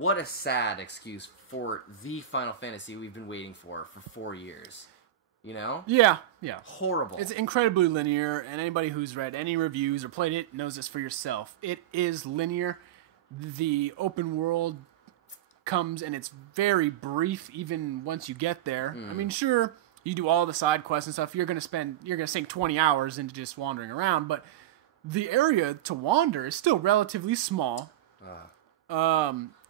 what a sad excuse for the Final Fantasy we've been waiting for 4 years. You know? Yeah. Horrible. It's incredibly linear, and anybody who's read any reviews or played it knows this for yourself. It is linear. The open world comes, and it's very brief even once you get there. I mean, sure, you do all the side quests and stuff. You're going to sink 20 hours into just wandering around, but the area to wander is still relatively small.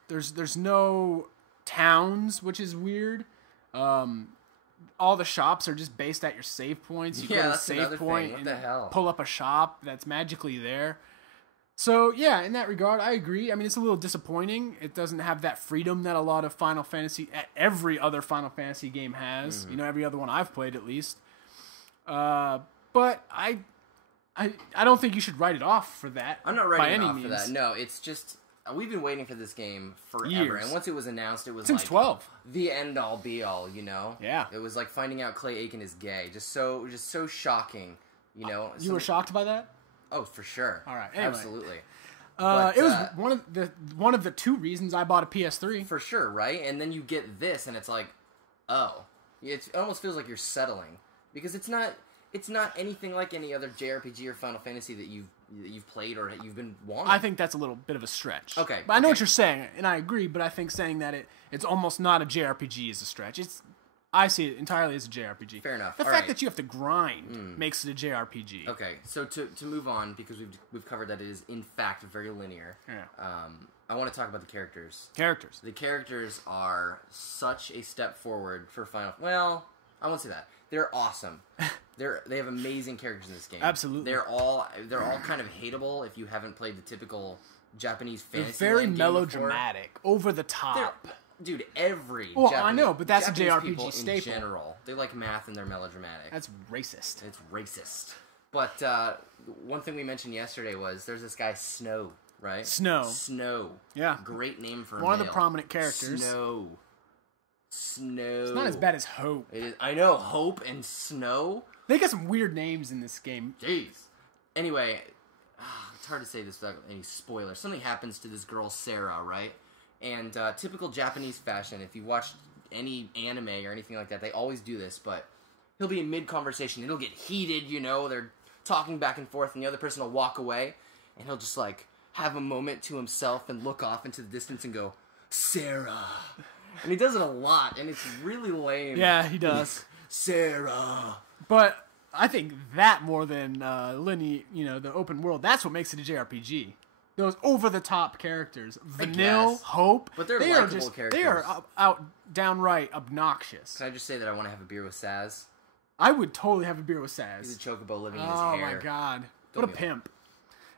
There's no towns, which is weird. All the shops are just based at your save points. You go to the save point and pull up a shop that's magically there. So, yeah, in that regard, I agree. I mean, it's a little disappointing. It doesn't have that freedom that a lot of every other Final Fantasy game has. You know, every other one I've played, at least. But I don't think you should write it off for that. I'm not writing it off for that. No, it's just, we've been waiting for this game forever. Years. And once it was announced, it was since 12. The end-all, be-all, you know? Yeah. It was like finding out Clay Aiken is gay. Just so shocking, you know? You were shocked by that? Oh, for sure. All right. Anyway. Absolutely. It was one of the two reasons I bought a PS3. For sure, right? And then you get this, and it's like, oh. It almost feels like you're settling. Because it's not anything like any other JRPG or Final Fantasy that you've played or you've been wanting. I think that's a little bit of a stretch. Okay. But I know what you're saying, and I agree, but I think saying that it's almost not a JRPG is a stretch. I see it entirely as a JRPG. Fair enough. The fact that you have to grind makes it a JRPG. Okay, so to move on, because we've covered that it is in fact very linear. Yeah. I want to talk about the characters. The characters are such a step forward for Final. Well, I won't say that. They're awesome. They have amazing characters in this game. Absolutely. They're all kind of hateable if you haven't played the typical Japanese fantasy. They're very melodramatic, over the top. Dude, every Japanese, I know, but that's Japanese a JRPG staple. In general. They like math and they're melodramatic. That's racist. It's racist. But one thing we mentioned yesterday was there's this guy Snow, right? Snow. Yeah. Great name for one of the prominent characters. Snow. It's not as bad as Hope. It is, I know, Hope and Snow. They got some weird names in this game. Jeez. Anyway, it's hard to say this without any spoilers. Something happens to this girl, Sarah, right? And typical Japanese fashion, if you watch any anime or anything like that, they always do this, but he'll be in mid-conversation, it'll get heated, you know, they're talking back and forth, and the other person will walk away, and he'll just, like, have a moment to himself and look off into the distance and go, Sarah. And he does it a lot, and it's really lame. Yeah, he does. Sarah. But I think that more than the open world, that's what makes it a JRPG. Those over-the-top characters. Vanille, Hope. But they're likable characters. They are out downright obnoxious. Can I just say that I want to have a beer with Saz? I would totally have a beer with Saz. He's a chocobo living in his hair. Oh my god. What a pimp.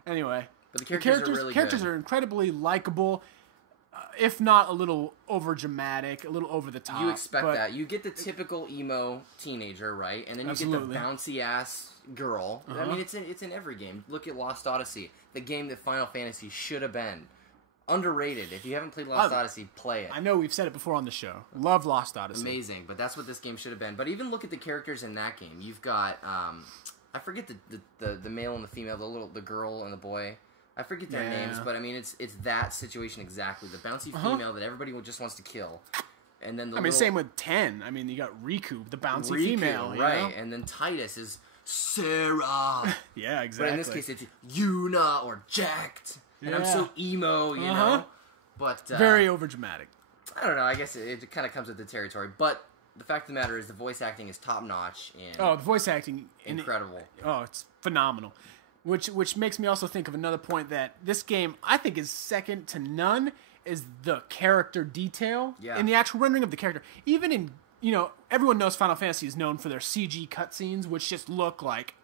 Anyway. But the characters are really characters are incredibly likable, if not a little over-dramatic, a little over-the-top. You expect that. You get the typical emo teenager, right? And then you get the bouncy-ass girl. I mean, it's in every game. Look at Lost Odyssey, the game that Final Fantasy should have been. Underrated. If you haven't played Lost Odyssey, play it. I know we've said it before on the show. Love Lost Odyssey. Amazing, but that's what this game should have been. But even look at the characters in that game. You've got, I forget the male and the female, the girl and the boy. I forget their names, but I mean, it's that situation exactly. The bouncy female that everybody just wants to kill. And then same with 10. I mean, you got Riku, the bouncy female. Right, and then Titus is Sarah. Yeah, exactly. But in this case, it's Yuna or Jacked. And I'm so emo, you know? But very overdramatic. I don't know, I guess it kind of comes with the territory. But the fact of the matter is the voice acting is top-notch. The voice acting... Incredible. It's phenomenal. Which makes me also think of another point that this game, I think, is second to none, is the character detail in the actual rendering of the character. Even in, everyone knows Final Fantasy is known for their CG cutscenes, which just look like,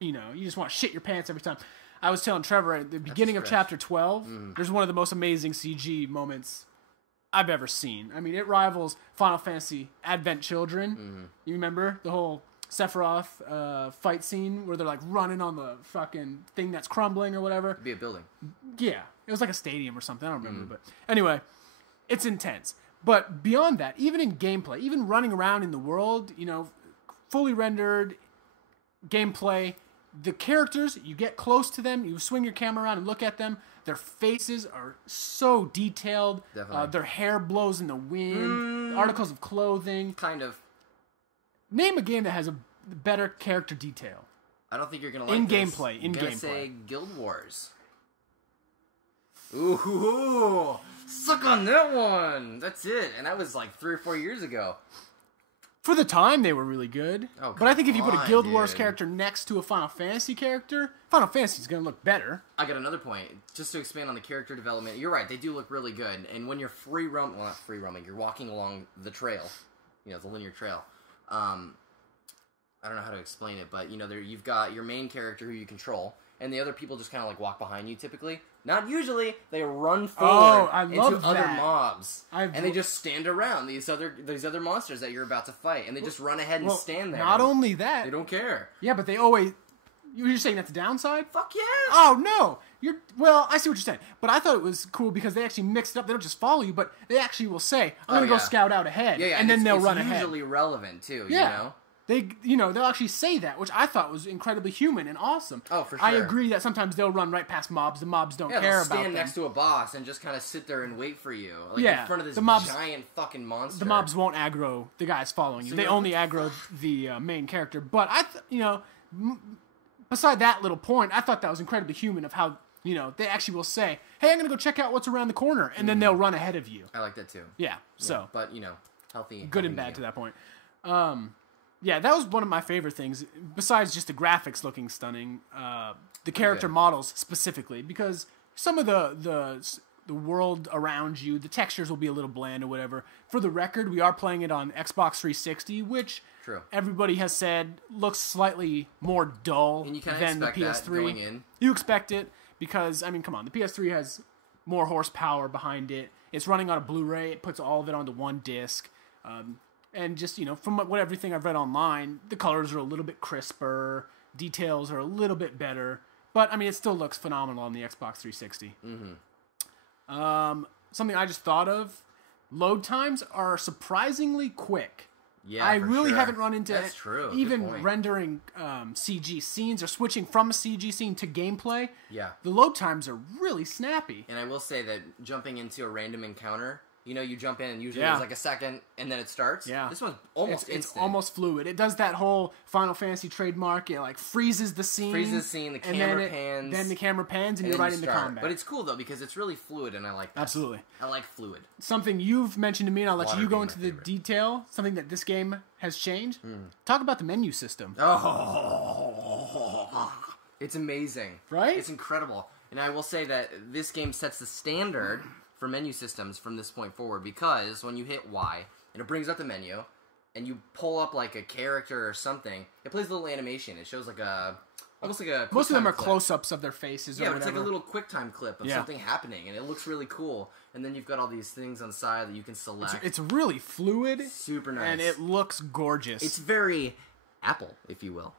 you just want to shit your pants every time. I was telling Trevor at the beginning of Chapter 12, there's one of the most amazing CG moments I've ever seen. I mean, it rivals Final Fantasy Advent Children. You remember the whole Sephiroth fight scene where they're like running on the fucking thing that's crumbling or whatever? It'd be a building. Yeah. It was like a stadium or something. I don't remember. But anyway, it's intense. But beyond that, even in gameplay, even running around in the world, fully rendered gameplay, the characters, you get close to them, you swing your camera around and look at them, Their faces are so detailed. Definitely. Their hair blows in the wind. Articles of clothing. Kind of. Name a game that has a better character detail. I don't think you're gonna like in this. gameplay. I'm gonna say Guild Wars. Ooh, suck on that one. That's it, and that was like 3 or 4 years ago. For the time, they were really good. Oh, but I think if you put a Guild Wars dude. character next to a Final Fantasy character, Final Fantasy is going to look better. I got another point. Just to expand on the character development, you're right, they do look really good. And when you're not free roaming, you're walking along the trail, the linear trail. I don't know how to explain it, but, you've got your main character who you control, and the other people just kind of, like, walk behind you, typically. Not usually. They run forward into other mobs. And they just stand around these other monsters that you're about to fight, and they just run ahead and stand there. Not only that. They don't care. Yeah, but they always... You're saying that's the downside? Fuck yeah! Oh, no! Well, I see what you're saying. But I thought it was cool because they actually mixed it up. They don't just follow you, but they actually will say, I'm going to go scout out ahead. Yeah, and then they'll run ahead. It's usually relevant, too, Yeah. They'll actually say that, which I thought was incredibly human and awesome. Oh, for sure. I agree that sometimes they'll run right past mobs. The mobs don't care about them. They'll stand next to a boss and just kind of sit there and wait for you. Like in front of this giant fucking monster. The mobs won't aggro the guys following you. They only aggro the main character. But beside that little point, I thought that was incredibly human of how, they actually will say, hey, I'm going to go check out what's around the corner. And then they'll run ahead of you. I like that too. Yeah, so. But, healthy. Good and bad to that point. Yeah, that was one of my favorite things, besides just the graphics looking stunning, the character models specifically, because some of the world around you, the textures will be a little bland or whatever. For the record, we are playing it on Xbox 360, which everybody has said looks slightly more dull than the PS3. That going in. You expect it, because, come on, the PS3 has more horsepower behind it. It's running on a Blu-ray. It puts all of it onto one disc. And just, from everything I've read online, the colors are a little bit crisper, details are a little bit better, but, it still looks phenomenal on the Xbox 360. Mm-hmm. Something I just thought of, load times are surprisingly quick. Yeah, I really haven't run into even Good rendering CG scenes or switching from a CG scene to gameplay. Yeah. The load times are really snappy. And I will say that jumping into a random encounter... you jump in and usually there's like a second and then it starts. Yeah. This one's almost instant. It's almost fluid. It does that whole Final Fantasy trademark. It freezes the scene. The camera pans. Then the camera pans and you're right into combat. But it's cool though because it's really fluid and I like that. Absolutely. I like fluid. Something you've mentioned to me and I'll let you go into the detail. Something that this game has changed. Talk about the menu system. Oh. It's amazing. Right? It's incredible. And I will say that this game sets the standard for menu systems from this point forward, because when you hit Y and it brings up the menu and you pull up like a character or something, it plays a little animation. It shows almost like a most of them are close-ups of their faces. Yeah, or it's like a little QuickTime clip of something happening, and it looks really cool. And then you've got all these things on the side that you can select. It's really fluid, super nice, and it looks gorgeous. It's very Apple, if you will.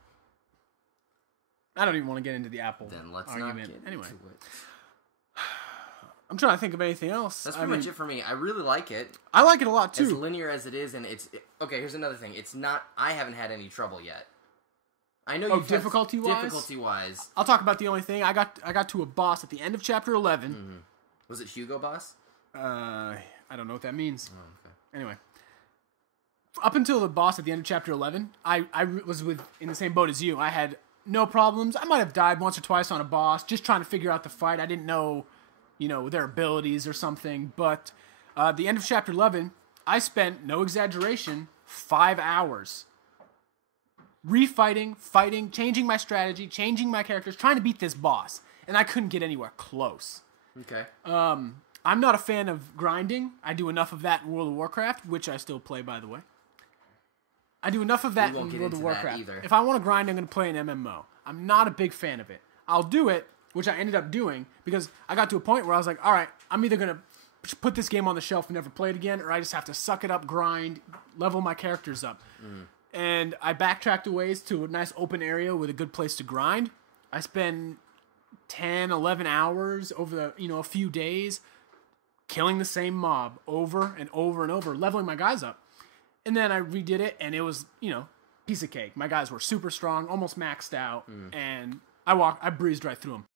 I don't even want to get into the Apple. Then let's argument. Not get anyway. into it. I'm trying to think of anything else. That's pretty much it for me. I really like it. I like it a lot, too. As linear as it is, and okay, here's another thing. It's not... I haven't had any trouble yet. I know you've difficulty-wise? Difficulty-wise. I'll talk about the only thing. I got to a boss at the end of Chapter 11. Mm-hmm. Was it Hugo boss? I don't know what that means. Oh, okay. Anyway. Up until the boss at the end of Chapter 11, I was in the same boat as you. I had no problems. I might have died once or twice on a boss, just trying to figure out the fight. I didn't know... their abilities or something. But the end of Chapter 11, I spent, no exaggeration, 5 hours refighting, fighting, changing my strategy, changing my characters, trying to beat this boss. And I couldn't get anywhere close. Okay. I'm not a fan of grinding. I do enough of that in World of Warcraft, which I still play, by the way. I do enough of that in World of Warcraft. If I want to grind, I'm going to play an MMO. I'm not a big fan of it. I'll do it, which I ended up doing, because I got to a point where I was like, all right, I'm either going to put this game on the shelf and never play it again, or I just have to suck it up, grind, level my characters up. And I backtracked a ways to a nice open area with a good place to grind. I spend 10, 11 hours over a few days killing the same mob over and over and over, leveling my guys up. And then I redid it, and it was, piece of cake. My guys were super strong, almost maxed out, and I breezed right through them.